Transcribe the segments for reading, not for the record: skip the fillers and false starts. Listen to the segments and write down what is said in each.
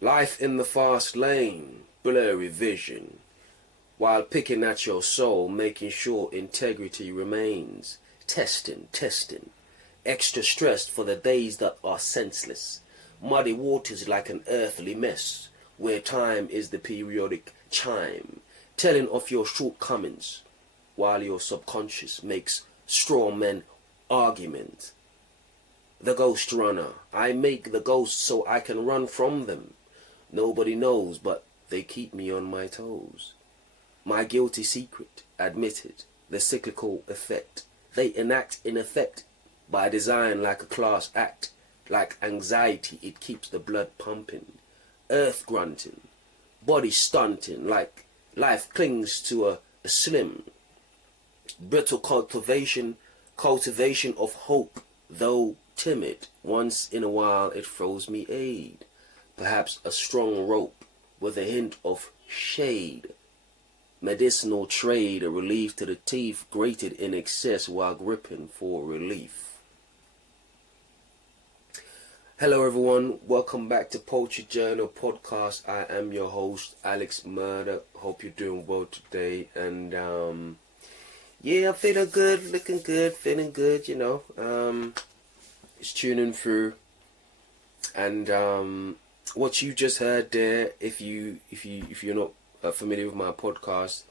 Life in the fast lane, blurry vision, while picking at your soul, making sure integrity remains. Testing. Extra stressed for the days that are senseless. Muddy waters like an earthly mess, where time is the periodic chime, telling of your shortcomings, while your subconscious makes straw men argument. The ghost runner, I make the ghosts so I can run from them. Nobody knows, but they keep me on my toes. My guilty secret, admitted, the cyclical effect. They enact in effect by design like a class act. Like anxiety, it keeps the blood pumping. Earth grunting, body stunting, like life clings to a slim. Brittle cultivation of hope, though timid. Once in a while it throws me aid. Perhaps a strong rope with a hint of shade. Medicinal trade, a relief to the teeth, grated in excess while gripping for relief. Hello everyone, welcome back to Poetry Journal Podcast. I am your host, Alex Murder. Hope you're doing well today. And yeah, I'm feeling good, looking good, feeling good, you know. Just tuning through. And what you just heard there, if you're not familiar with my podcast,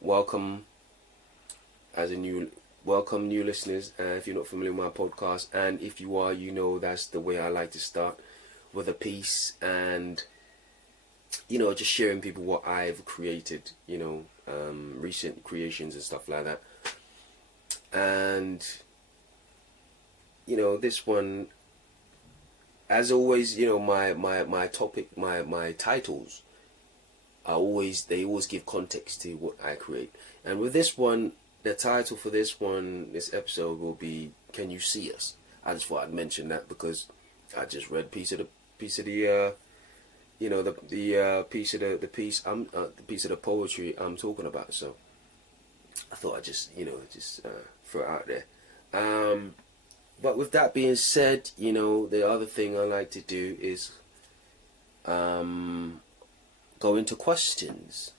welcome new listeners. If you're not familiar with my podcast, and if you are, you know that's the way I like to start, with a piece, and you know, just sharing people what I've created, you know, recent creations and stuff like that. And you know, this one, as always, you know, my topic, my titles they always give context to what I create. And with this one, the title for this episode will be "Can You See Us?" I just thought I'd mention that because I just read the piece of the piece of the poetry I'm talking about. So I thought I'd just throw it out there. But with that being said, you know, the other thing I like to do is go into questions.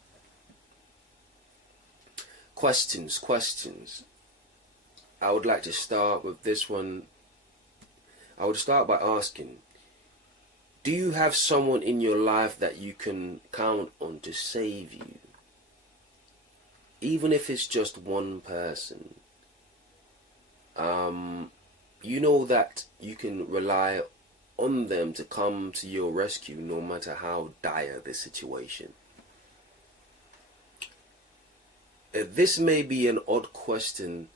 Questions. I would like to start with this one. I would start by asking, do you have someone in your life that you can count on to save you? Even if it's just one person. You know that you can rely on them to come to your rescue no matter how dire the situation. This may be an odd question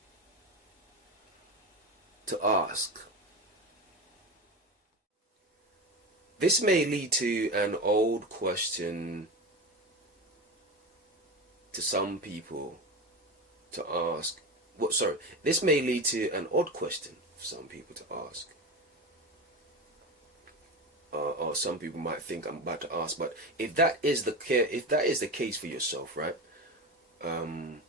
to ask. This may lead to an old question to some people to ask. This may lead to an odd question for some people to ask. Or some people might think I'm about to ask, but if that is the case for yourself, right? And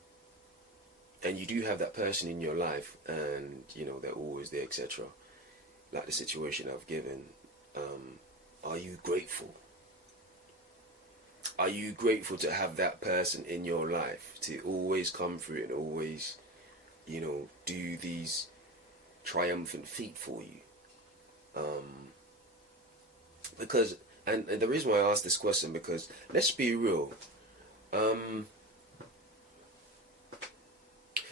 you do have that person in your life, and you know they're always there, etc. Like the situation I've given, are you grateful? Are you grateful to have that person in your life to always come through and always, you know, do these triumphant feat for you? Because, and the reason why I asked this question, because let's be real,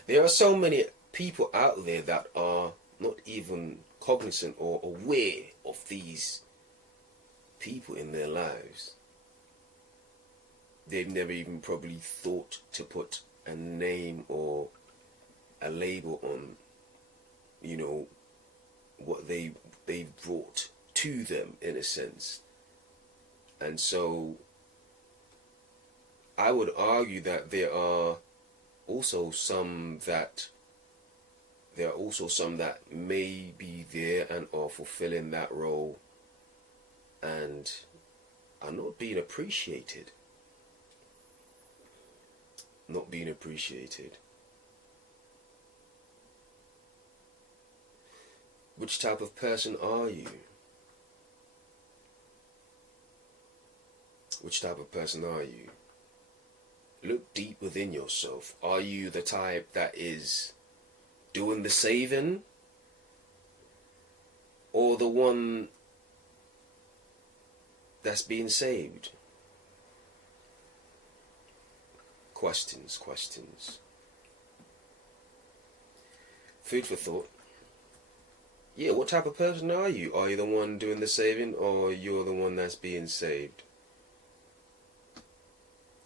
there are so many people out there that are not even cognizant or aware of these people in their lives. They've never even probably thought to put a name or a label on, you know, what they brought to them, in a sense. And so I would argue that there are also some that may be there and are fulfilling that role and are not being appreciated. Which type of person are you? Which type of person are you? Look deep within yourself. Are you the type that is doing the saving, or the one that's being saved? Questions. Food for thought. Yeah, what type of person are you? Are you the one doing the saving, or you're the one that's being saved?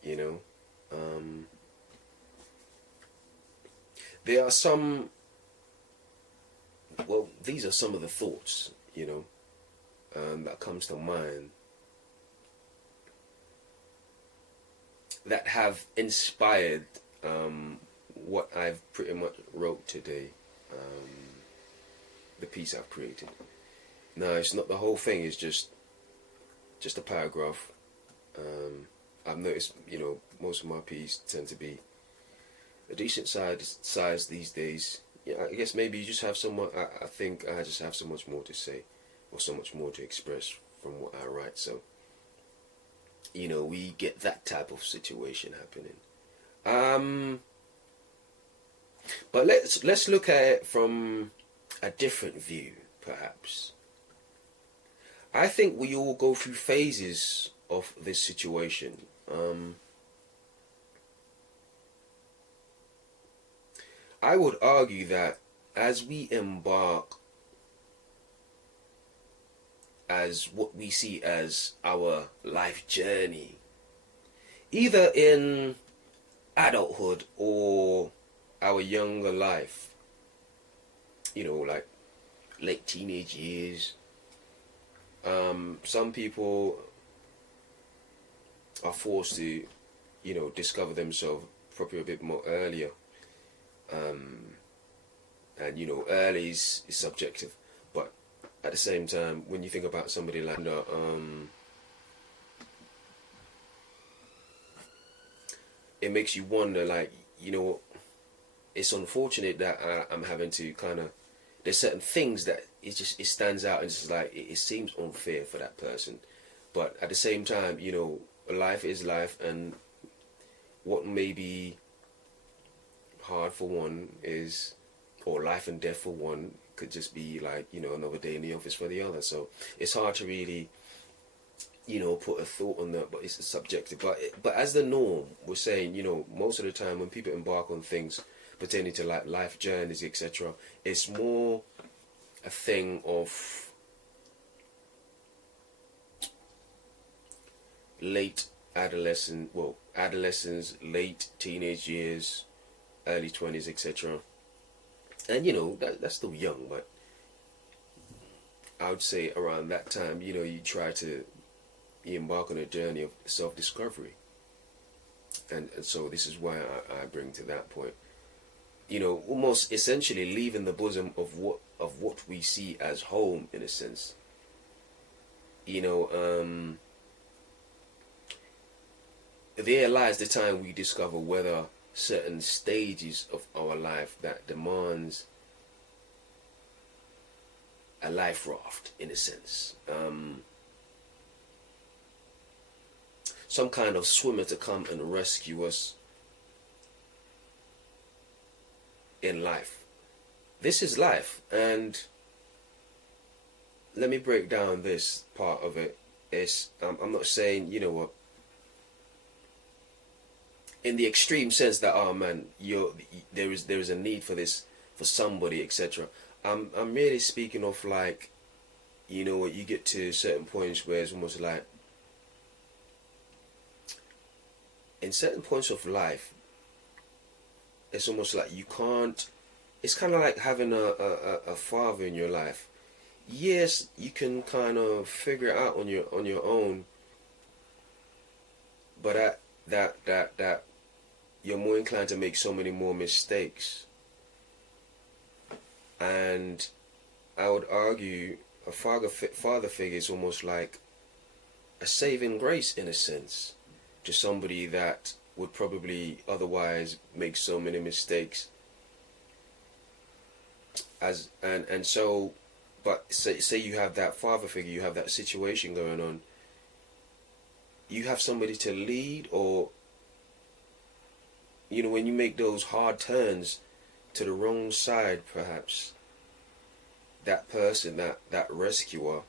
You know? There are some, well, these are some of the thoughts, you know, that comes to mind that have inspired what I've pretty much wrote today, the piece I've created. Now, it's not the whole thing, it's just a paragraph. I've noticed, you know, most of my pieces tend to be a decent size these days. Yeah, I guess maybe you just have I think I just have so much more to say, or so much more to express from what I write. So, you know, we get that type of situation happening. But let's look at it from a different view, perhaps. I think we all go through phases of this situation. I would argue that as we embark as what we see as our life journey, either in adulthood or our younger life, you know, like late teenage years, some people are forced to, you know, discover themselves probably a bit more earlier. And you know, early is subjective, but at the same time, when you think about somebody like it makes you wonder, like, you know, it's unfortunate that I'm having to kind of, there's certain things that it stands out, and it's just like it seems unfair for that person, but at the same time, you know, life is life, and what may be hard for one is, or life and death for one could just be like, you know, another day in the office for the other. So it's hard to really, you know, put a thought on that, but it's subjective. But as the norm, we're saying, you know, most of the time when people embark on things pertaining to like life journeys, etc., it's more a thing of late adolescence, late teenage years, early 20s, etc. And you know, that's still young, but I would say around that time, you know, you embark on a journey of self-discovery. And so this is why I bring to that point, you know, almost essentially leaving the bosom of what we see as home, in a sense. You know, there lies the time we discover whether certain stages of our life that demands a life raft, in a sense, some kind of swimmer to come and rescue us in life. This is life, and let me break down this part of it. I'm not saying, you know what, in the extreme sense that, oh man, there is a need for this for somebody, etc. I'm really speaking of, like, you know what, you get to certain points where it's almost like, in certain points of life, it's almost like you can't. It's kind of like having a father in your life. Yes, you can kind of figure it out on your own, but that you're more inclined to make so many more mistakes. And I would argue a father figure is almost like a saving grace, in a sense, to somebody that would probably otherwise make so many mistakes. So, but say you have that father figure, you have that situation going on, you have somebody to lead, or when you make those hard turns to the wrong side, perhaps that person, that rescuer,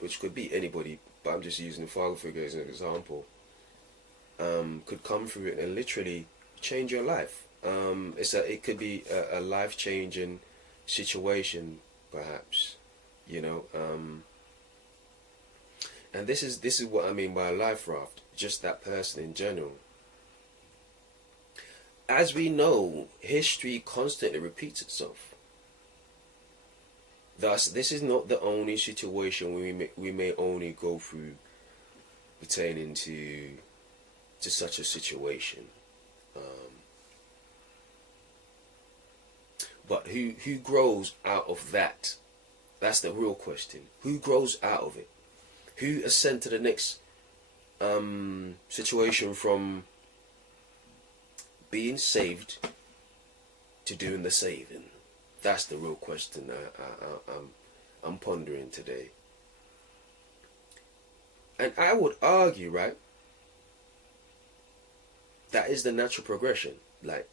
which could be anybody, but I'm just using the father figure as an example, could come through it and literally change your life. It could be a life changing situation, perhaps, and this is what I mean by a life raft. Just that person in general. As we know, history constantly repeats itself. Thus, this is not the only situation we may only go through pertaining to such a situation. But who grows out of that? That's the real question. Who grows out of it? Who ascend to the next situation from being saved to doing the saving? That's the real question I'm pondering today. And I would argue, right, that is the natural progression. Like,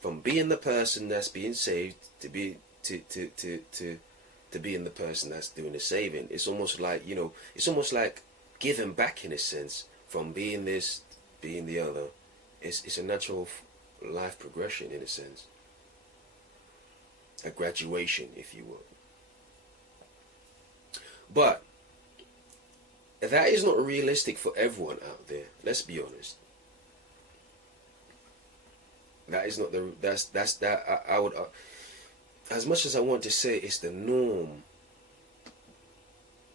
from being the person that's being saved to being the person that's doing the saving. It's almost like, it's almost like giving back in a sense, from being this, being the other. It's a natural life progression in a sense. A graduation, if you will. But that is not realistic for everyone out there. Let's be honest. That is not I would, as much as I want to say it's the norm,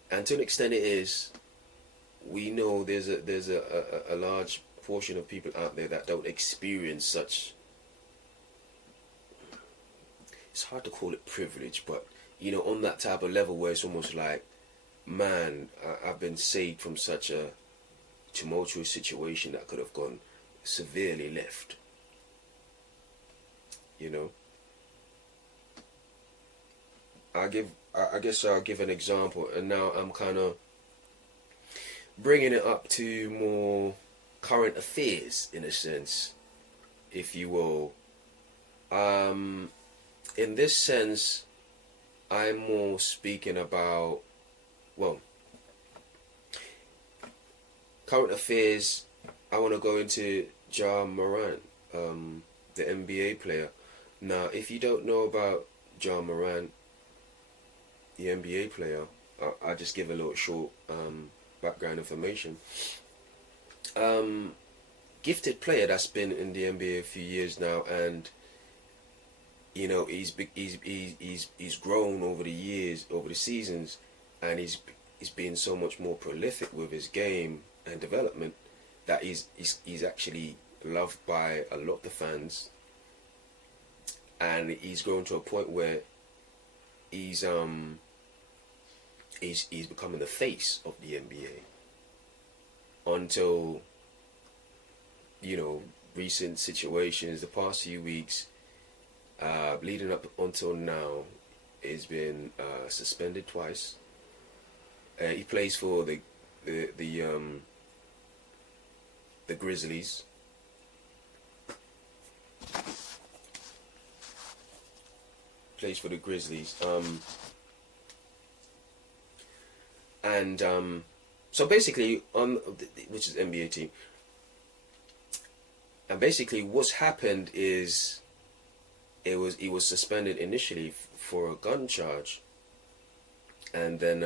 and to an extent it is, we know there's a large portion of people out there that don't experience such, it's hard to call it privilege, but on that type of level where it's almost like, man, I've been saved from such a tumultuous situation that could have gone severely left. I guess I'll give an example, and now I'm kind of bringing it up to more current affairs in a sense, if you will. In this sense, I'm more speaking about, current affairs. I want to go into Ja Morant, the NBA player. Now, if you don't know about Ja Morant, the NBA player, I'll just give a little short background information. Gifted player that's been in the NBA a few years now, and he's grown over the years, over the seasons, and he's been so much more prolific with his game and development that he's actually loved by a lot of the fans. And he's grown to a point where he's becoming the face of the NBA. Until recent situations, the past few weeks, leading up until now, he's been suspended twice. He plays for the Grizzlies. Plays for the Grizzlies. So basically, which is NBA team. And basically, what's happened is, he was suspended initially for a gun charge, and then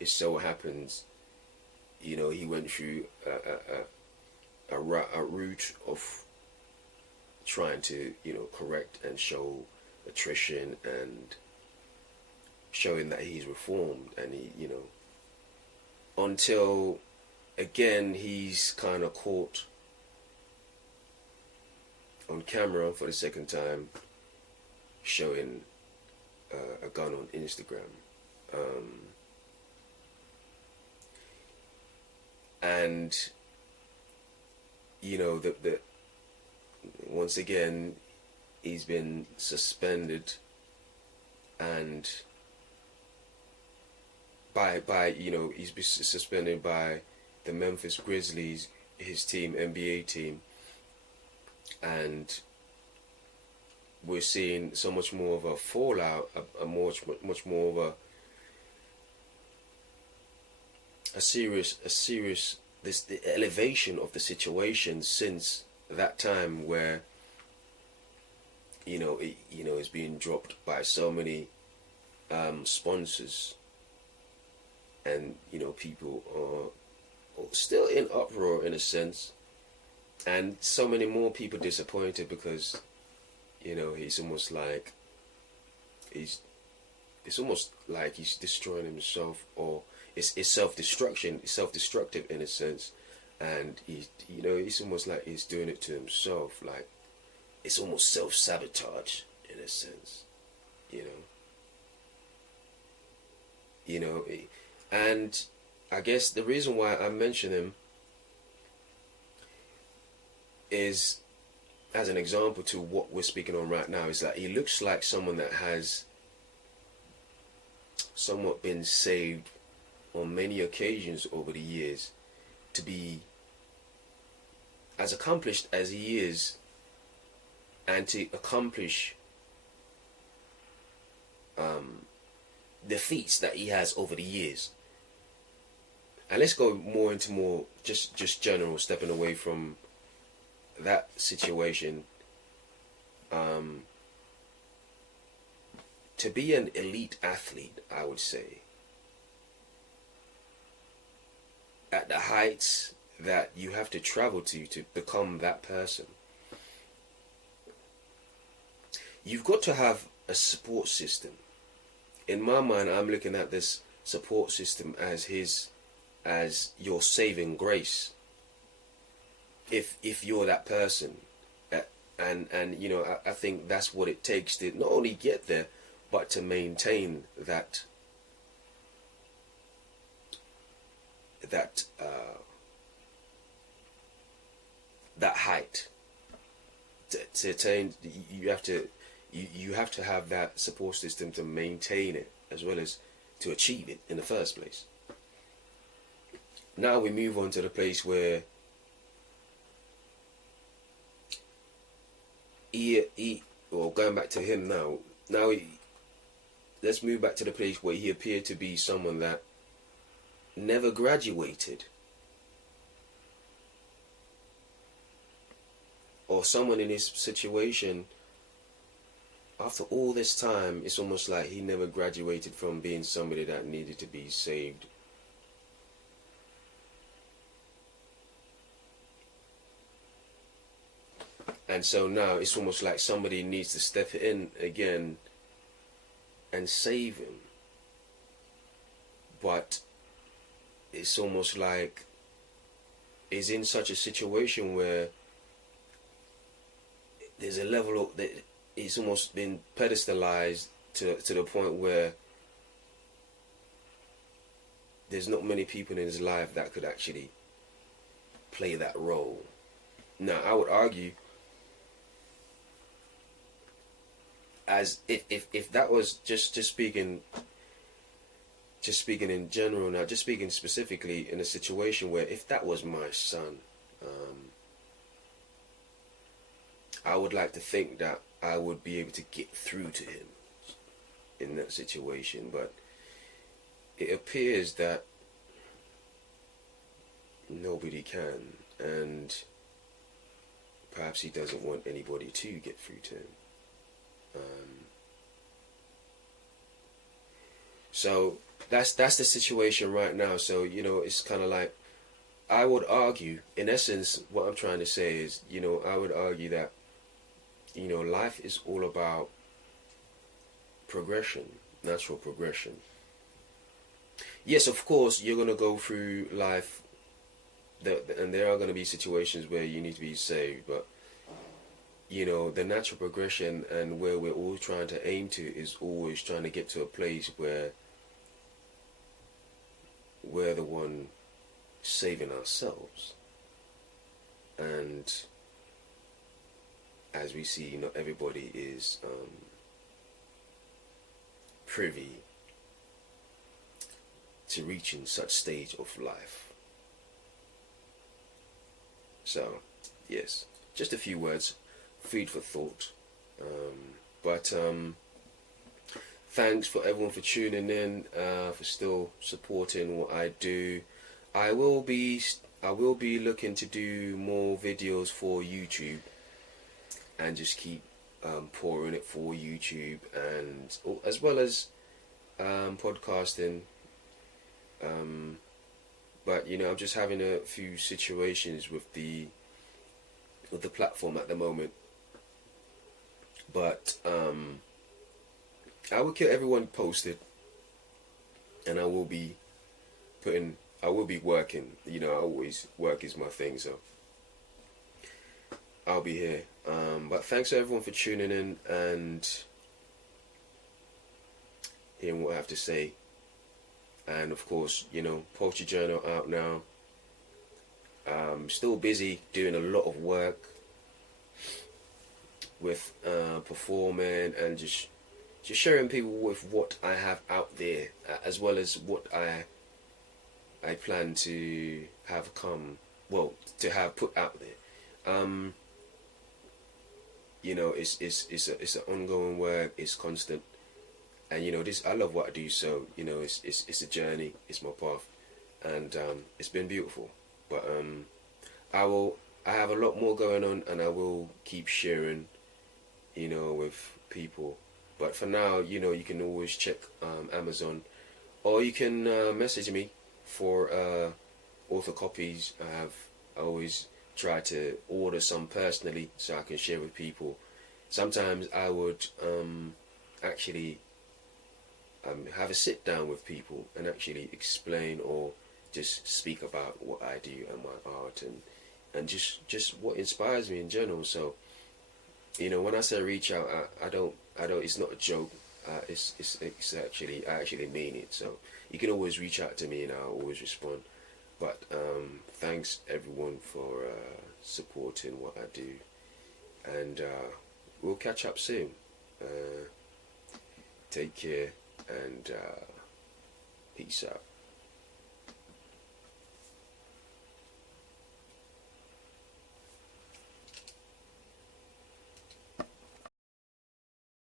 it so happens, he went through a route of trying to correct and show attrition and showing that he's reformed, and he until again he's kind of caught on camera for the second time showing a gun on Instagram, and the once again he's been suspended, and by he's been suspended by the Memphis Grizzlies, his team, NBA team, and we're seeing so much more of a fallout, a much more of a serious this the elevation of the situation since that time, where it's being dropped by so many sponsors, and people are still in uproar in a sense, and so many more people disappointed because he's almost like it's almost like he's destroying himself, or it's self-destruction, it's self-destructive in a sense, and it's almost like he's doing it to himself, like it's almost self-sabotage in a sense, you know. And I guess the reason why I mention him is as an example to what we're speaking on right now, is that he looks like someone that has somewhat been saved on many occasions over the years to be as accomplished as he is, and to accomplish the feats that he has over the years. And let's go more into just general, stepping away from that situation. To be an elite athlete, I would say, at the heights that you have to travel to become that person, you've got to have a support system. In my mind, I'm looking at this support system as your saving grace. If you're that person, and I think that's what it takes to not only get there, but to maintain that height. To attain, you have to have that support system to maintain it, as well as to achieve it in the first place. Now we move on to the place where going back to him now. Let's move back to the place where he appeared to be someone that never graduated, or someone in his situation, after all this time, it's almost like he never graduated from being somebody that needed to be saved. And so now it's almost like somebody needs to step in again and save him. But it's almost like he's in such a situation where there's a level of that he's almost been pedestalized to the point where there's not many people in his life that could actually play that role. Now, I would argue, as if that was just speaking in general, now just speaking specifically in a situation where if that was my son, I would like to think that I would be able to get through to him in that situation, but it appears that nobody can, and perhaps he doesn't want anybody to get through to him. So that's the situation right now. So it's kind of like, I would argue, in essence, what I'm trying to say is, I would argue that life is all about progression, natural progression. Yes, of course, you're going to go through life, and there are going to be situations where you need to be saved, but the natural progression and where we're all trying to aim to is always trying to get to a place where we're the one saving ourselves. And as we see, not everybody is privy to reaching such stage of life. So, yes, just a few words, food for thought. But thanks for everyone for tuning in, for still supporting what I do. I will be looking to do more videos for YouTube, and just keep pouring it for YouTube, and as well as podcasting. But I'm just having a few situations with the platform at the moment. But I will keep everyone posted, and I will be working. Always work is my thing, so I'll be here. But thanks to everyone for tuning in and hearing what I have to say. And of course, Poetry Journal out now. Still busy doing a lot of work with performing and just sharing people with what I have out there, as well as what I plan to have put out there. It's an ongoing work. It's constant, and I love what I do. So it's a journey. It's my path, and it's been beautiful. But I have a lot more going on, and I will keep sharing, with people. But for now, you can always check Amazon, or you can message me for author copies. I always try to order some personally so I can share with people. Sometimes I would actually have a sit down with people and actually explain or just speak about what I do and my art and just what inspires me in general. So when I say reach out, I don't it's not a joke. It's actually, I actually mean it. So you can always reach out to me and I'll always respond. But thanks everyone for supporting what I do, and we'll catch up soon. Take care, and peace out.